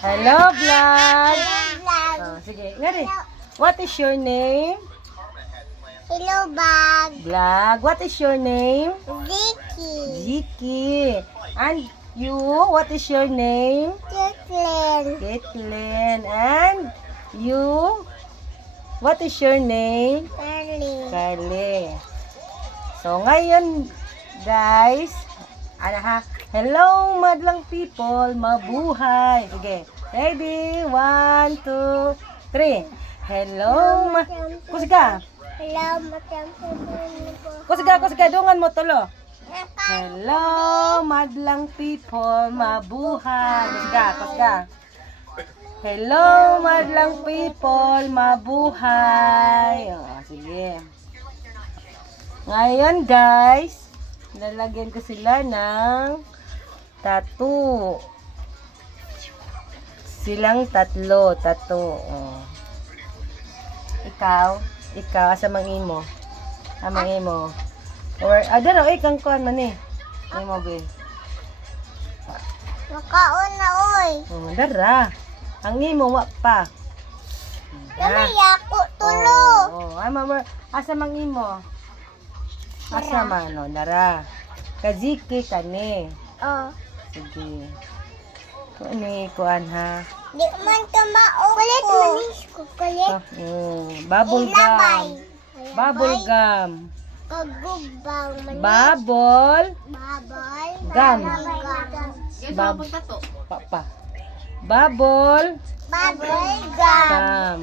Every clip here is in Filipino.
Hello, vlog. Vlog. Oh, sige, ngari. What is your name? Hello, Bag. Vlog. What is your name? Vicky. Ziki. And you, what is your name? Jacqueline. Caitlin. And you, what is your name? Carly. Carly. So, ngayon, guys, ano ha? Hello, madlang people, mabuhay. Sige, ready? 1, 2, 3. Hello, kusga. Hello, Madam. Kusga, dungan mo tulo. Hello, madlang people, mabuhay. Kusga. Hello, madlang people, mabuhay. Oh, sige. Ngayon, guys, lalagyan ko sila ng tattoo. Silang tattoo. Oh. Ikaw, asa mangimo? Amangimo. Or adaro kang kuan man eh. Imo be. Makaon na, oy. Dara. Ang imo wa pa. Namaya ko tulo. Asa mangimo? Asa man no, dara. Kaziki kani. Oh. Sige. Kuani kuan ha. Di man ka maoko. Kulit manis ko. Kulit. Bubble gum. Bubble gum. Kagubang manis. Bubble Babal. Gum. Gum. Papa. Bubble Babal gum. gum.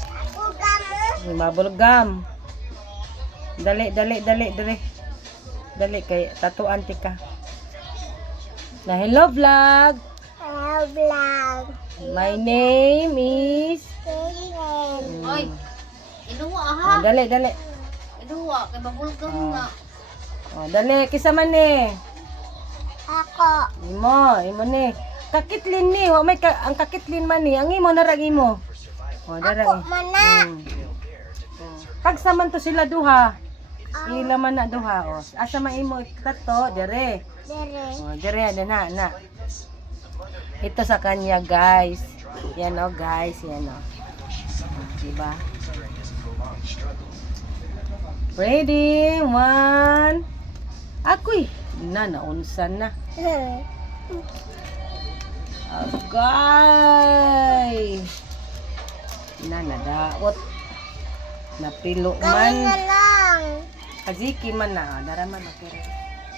Ako gum. Bubble gum. Dali. Dali kay tatuan ti ka. Na hello vlog. Hello, vlog. My name is Kailan. Oy, inuwa ha. Dali. Inuwa, kay babulgam nga. Dali kisa man ni. Ako. Imo ni. Kakitlin ni, wa may ang kakitlin man ni. Ang imo narag imo. Dara. Ako mana. Pag saman to sila duha. Ila man na duha o. Asa man imo tato dire. Dere. Dire na. Ito sa kanya, guys. Yan o, guys. Yan o. Diba? Ready? 1. Ako'y. Naunsan na. Agay. Nadaot. Napilo Kami na man. lang. Kaziki man na. Dara man. Okay.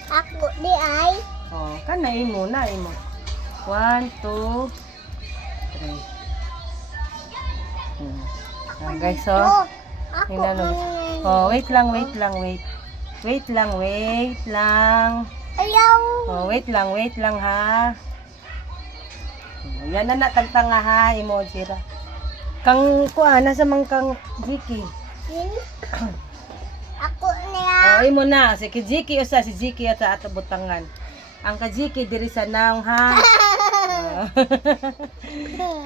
Ako di ay. Kana imo. 1, 2, 3. Guys, Ako. tingnan mo. Wait lang. Wait lang. Ayaw. Wait lang ha. Yan na tagtanga ha, imo sira. Kang kuan nasa man kang Ziki. Yun. Ako niya. Imo na si Ziki usa si Ziki ata ato butangan. Ang kajiki diri sa naong ha.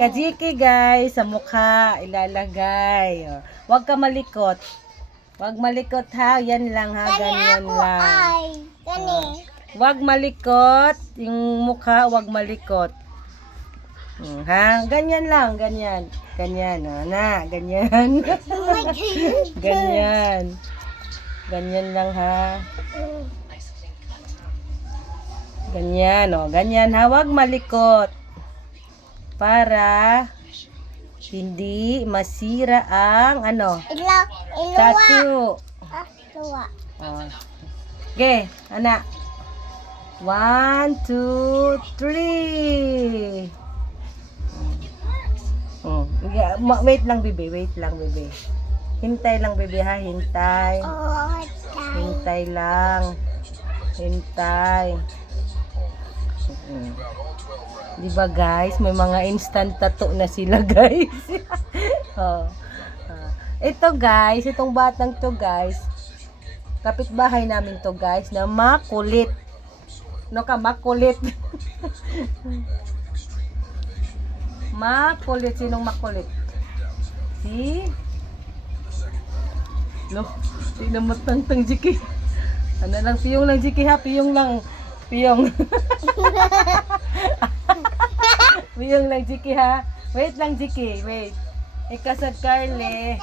Kajiki guys sa mukha ilalagay. Huwag ka malikot. Huwag malikot ha, yan lang ha, Kani ganyan ako lang. ay. Kani. Huwag malikot, yung mukha huwag malikot. Ha, ganyan lang, ganyan. Ganyan, ganyan. Ganyan. Ganyan lang ha. Ganyan ha, huwag malikot. Para hindi masira ang Iluwa. tattoo. Luwa. Okay, anak. 1, 2, 3. Wait lang, bebe. Hintay lang, bebe, ha. Hintay. Oh, Hintay lang. Hintay. Diba, guys? May mga instant tattoo na sila, guys. Ito, guys. Itong batang to, guys. Kapitbahay namin to, guys, na makulit. Makulit. Makulit. Sinong makulit? Si? Di na matangtang Jiki. Ano lang, piyong lang Jiki ha, piyong lang. Piyong. Yung lang, Jiki, ha? Wait lang, Jiki. Wait. Ikaw, Sad Carly.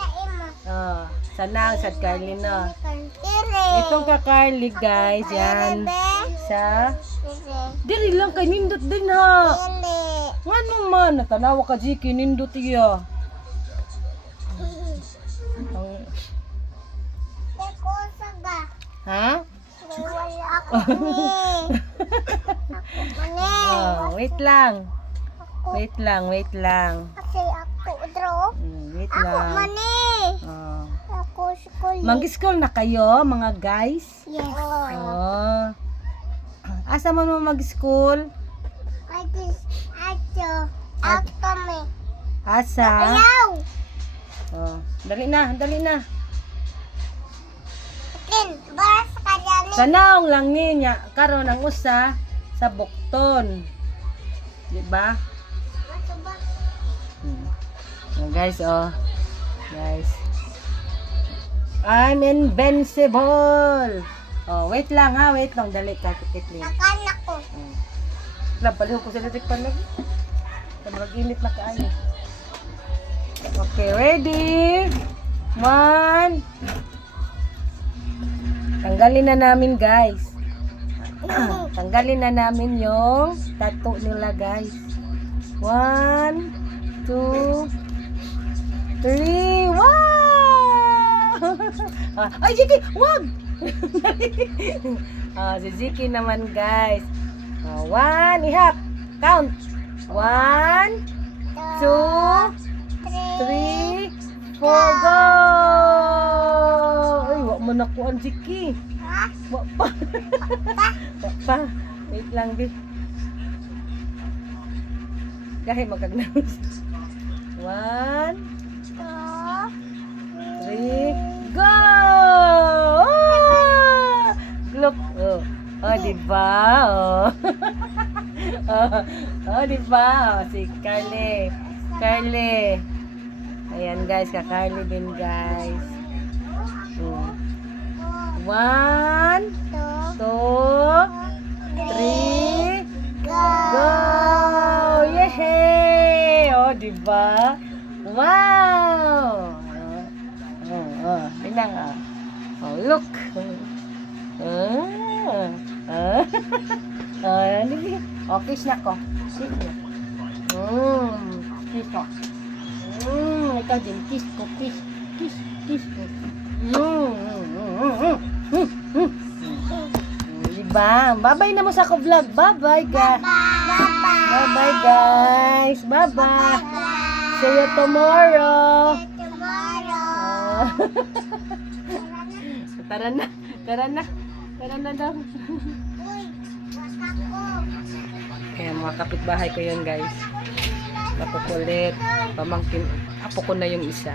Oh, sanang, Sad Carly, no? Itong ka Carly, guys. Yan. Sa... Diri lang kay nindot din, ha? Nga naman, natanawa ka, Jiki. Nindot iya. Ha? Oh, wait lang. Wait lang, wait lang. Kasi ako, Dro. Wait Ako, lang. mani. Oh. Ako, school. Mag-school na kayo, mga guys? Yes. Oh. Asa man mo mag-school? Ato, me. Asa? Ayaw. Oh. Dali na, dali na. Akin, baras ka dyan. Sa naong lang niya, karon ang usa sa Bukton. Di ba? Ano ba? Oh, guys, oh. Guys. I'm invincible. Oh, wait lang ha, wait lang. Dali ka, Kitlin. Nakanak ko. Lang, palihog ko sa electric pan lagi. Mag-init na kaayo. Okay, ready? 1. Tanggalin na namin, guys. Tanggalin na namin yung tattoo nila, guys. 1, 2, 3. Wow! Ay, Ziki! Wag! Si Ziki naman, guys. 1, ihap. Count. 1, 2, 3, 4, go! Ay, wak mo nakuan, Ziki. Ha? Wak pa. Wak pa. Wait lang, di. Kahit magkagnaos. 1, 3, go! Ah! Look. Oh, diba? Oh. Diba? Oh, si Carly. Carly. Ayan, guys. Ka-Carly din, guys. 1, 2, 3, go! Yehey! Oh, diba? Wow! Tingnan nga. Oh, look! Oh, kiss na ko. Kiss na. Kiss ko. Ikaw din. Kiss ko. Kiss. Kiss. Kiss ko. Diba? Bye-bye na mo sa ako vlog. Bye-bye, guys. Bye-bye, guys. Bye-bye. See you tomorrow. Tara na. Tara na. Tara na daw. Kaya mga kapitbahay ko yun, guys. Makukulit. Pamangkin. Apo ko na yung isa.